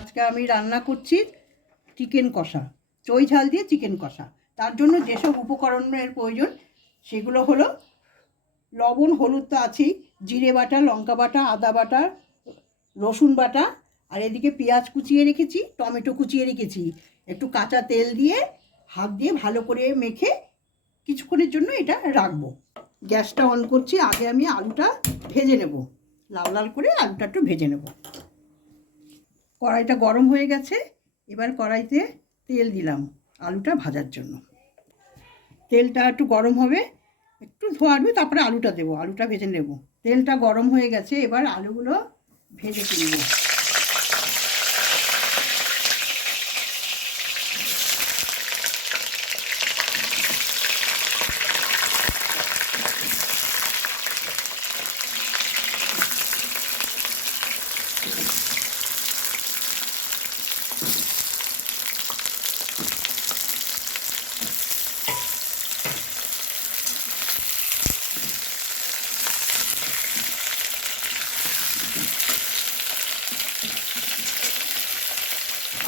আজকে আমি রান্না করছি চিকেন কষা, চই ঝাল দিয়ে চিকেন কষা। তার জন্য যেসব উপকরণের প্রয়োজন, সেগুলো হলো লবণ, হলুদ তো আছেই, জিরে বাটা, লঙ্কা বাটা, আদা বাটা, রসুন বাটা, আর এদিকে পেঁয়াজ কুচিয়ে রেখেছি, টমেটো কুচিয়ে রেখেছি। একটু কাঁচা তেল দিয়ে হাত দিয়ে ভালো করে মেখে কিছুক্ষণের জন্য এটা রাখব। গ্যাসটা অন করছি, আগে আমি আলুটা ভেজে নেব। লাল লাল করে আলুটা একটু ভেজে নেব। কড়াইটা গরম হয়ে গেছে, এবার কড়াইতে তেল দিলাম আলুটা ভাজার জন্য। তেলটা একটু গরম হবে, একটু ধোয়াবে তারপরে আলুটা দেবো, আলুটা ভেজে নেব। তেলটা গরম হয়ে গেছে, এবার আলুগুলো ভেজে তুলব।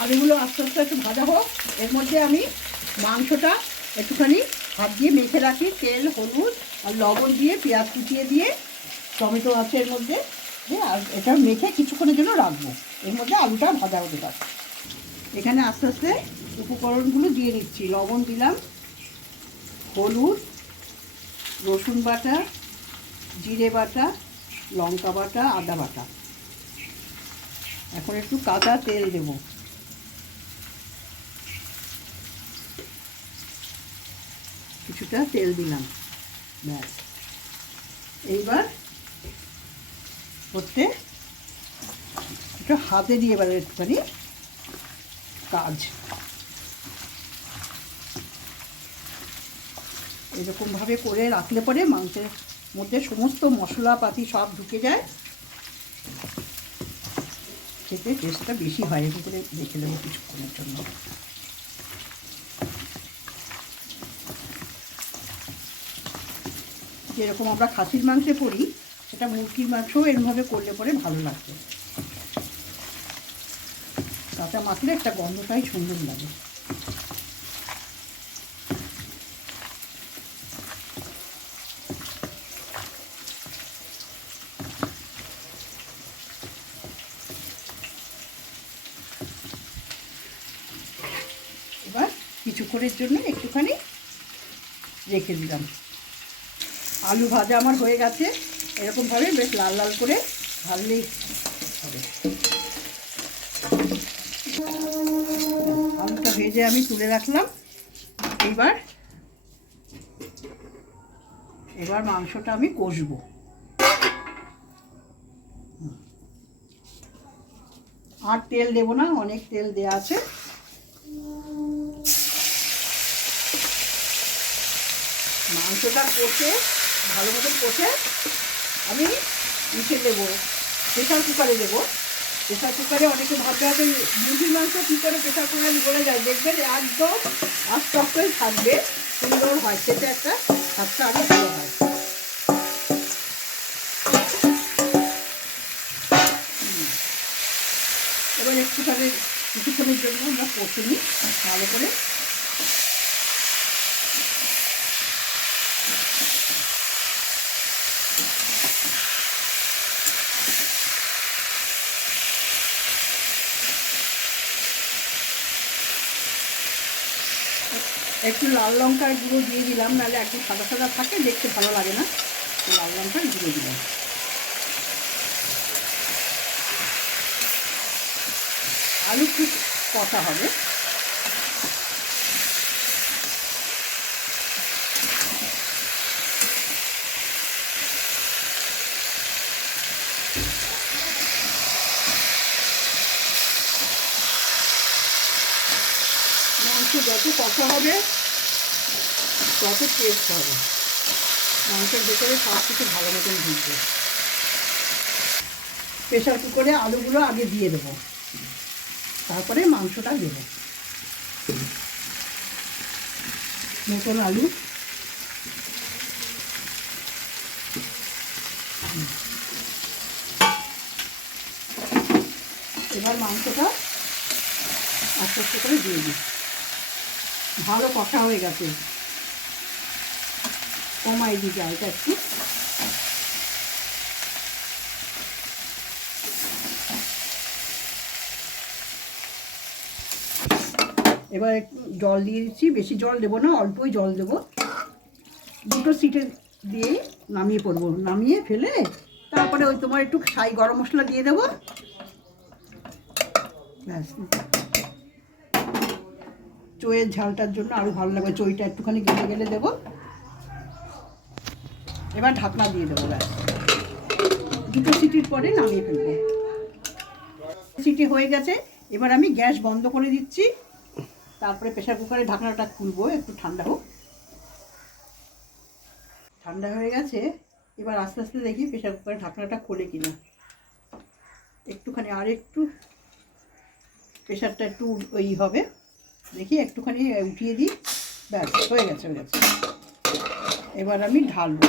আলুগুলো আস্তে আস্তে একটু ভাজা হোক, এর মধ্যে আমি মাংসটা একটুখানি হাত দিয়ে মেখে রাখি, তেল, হলুদ আর লবণ দিয়ে, পেঁয়াজ কুচিয়ে দিয়ে, টমেটো আছে এর মধ্যে দিয়ে আর এটা মেখে কিছুক্ষণের জন্য রাখব। এর মধ্যে আলুটা ভাজা হতে পারে এখানে আস্তে আস্তে উপকরণগুলো দিয়ে নিচ্ছি লবণ দিলাম, হলুদ, রসুন বাটা, জিরে বাটা, লঙ্কা বাটা, আদা বাটা। এখন একটু কাঁচা তেল দেবো। কিছুটা তেল দিলাম। ব্যাস। এইবার করতে একটু হাতে দিয়ে এবার একটুখানি কাজ। এরকমভাবে করে রাখলে পরে মাংসের মধ্যে সমস্ত মশলাপাতি সব ঢুকে যায়। খেতে টেস্টটা বেশি হয়, এরকম করে দেখে দেবো কিছুক্ষণের জন্য। যেরকম আমরা খাসির মাংসে করি, সেটা মুরগির মাংসও এরমভাবে করলে পরে ভালো লাগবে। কাঁচা মাখলে একটা গন্ধটাই সুন্দর লাগে। এবার কিছুক্ষণের জন্য একটুখানি রেখে দিলাম। আলু ভাজা আমার হয়ে গেছে। এরকমভাবে বেশ লাল লাল করে ভাজলেই হবে। আলুটা ভেজে আমি তুলে রাখলাম। এইবার এবার মাংসটা আমি কষবো। আর তেল দেবো না, অনেক তেল দেয়া আছে। মাংসটা কষে ভালো মতন কষে আমি ইসে দেবো প্রেশার কুকারে দেবো প্রেশার কুকারে অনেকে ভাবতে হবে মুরগির মাংস কী করে প্রেশার কুকারে বলে যায়? দেখবেন একদম আস্তে আস্তে থাকবে, সুন্দর হয়। সেটা একটা স্বাদটা আরও ভালো হয়। এবার একটুখানি, কিছুক্ষণের জন্য আমরা কষে নিই, ভালো করে। একটু লাল লঙ্কার গুঁড়ো দিয়ে দিলাম, নাহলে একটু সাদা সাদা থাকে, দেখতে ভালো লাগে না। লাল লঙ্কার গুঁড়ো দিলাম। আলু খুব কষা হবে মাংস যত কষা হবে তত টেস্ট হবে। মাংসের ভেতরে সব কিছু ভালো মতন ঢুকবে। প্রেশার কুকারে আলুগুলো আগে দিয়ে দেবো। তারপরে মাংসটা দেবো। নতুন আলু। এবার মাংসটা আস্তে আস্তে করে দিয়ে দিই। ভালো কষা হয়ে গেছে। কমাই দিই জালটা একটু। এবার জল দিয়ে দিচ্ছি। বেশি জল দেবো না, অল্পই জল দেবো। দুটো সিটে দিয়ে নামিয়ে পড়ব। নামিয়ে ফেলে তারপরে ওই তোমার একটু সাই গরম মশলা দিয়ে দেবো। ব্যাস। চইয়ের ঝালটার জন্য আরও ভালো লাগবে। চইটা একটুখানি গেলে গেলে দেবো। এবার ঢাকনা দিয়ে দেবো দুটো সিটির পরে নামিয়ে ফেলব। সিটি হয়ে গেছে। এবার আমি গ্যাস বন্ধ করে দিচ্ছি। তারপরে প্রেশার কুকারে ঢাকনাটা খুলবো, একটু ঠান্ডা হোক। ঠান্ডা হয়ে গেছে। এবার আস্তে আস্তে দেখি প্রেশার কুকারে ঢাকনাটা খোলে কিনা। একটুখানি আর একটু প্রেশারটা একটু ওই হবে। দেখি একটুখানি উঠিয়ে দিই। ব্যাস, হয়ে গেছে হয়ে গেছে। এবার আমি ঢালবো।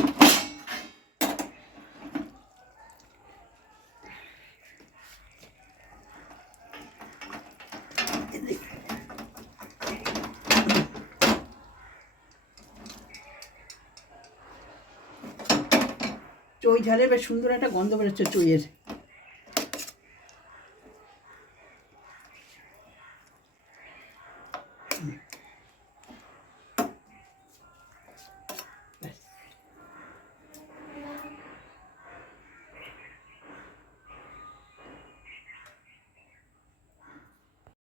চই ঝালের বেশ সুন্দর একটা গন্ধ বেরোচ্ছে চইয়ের।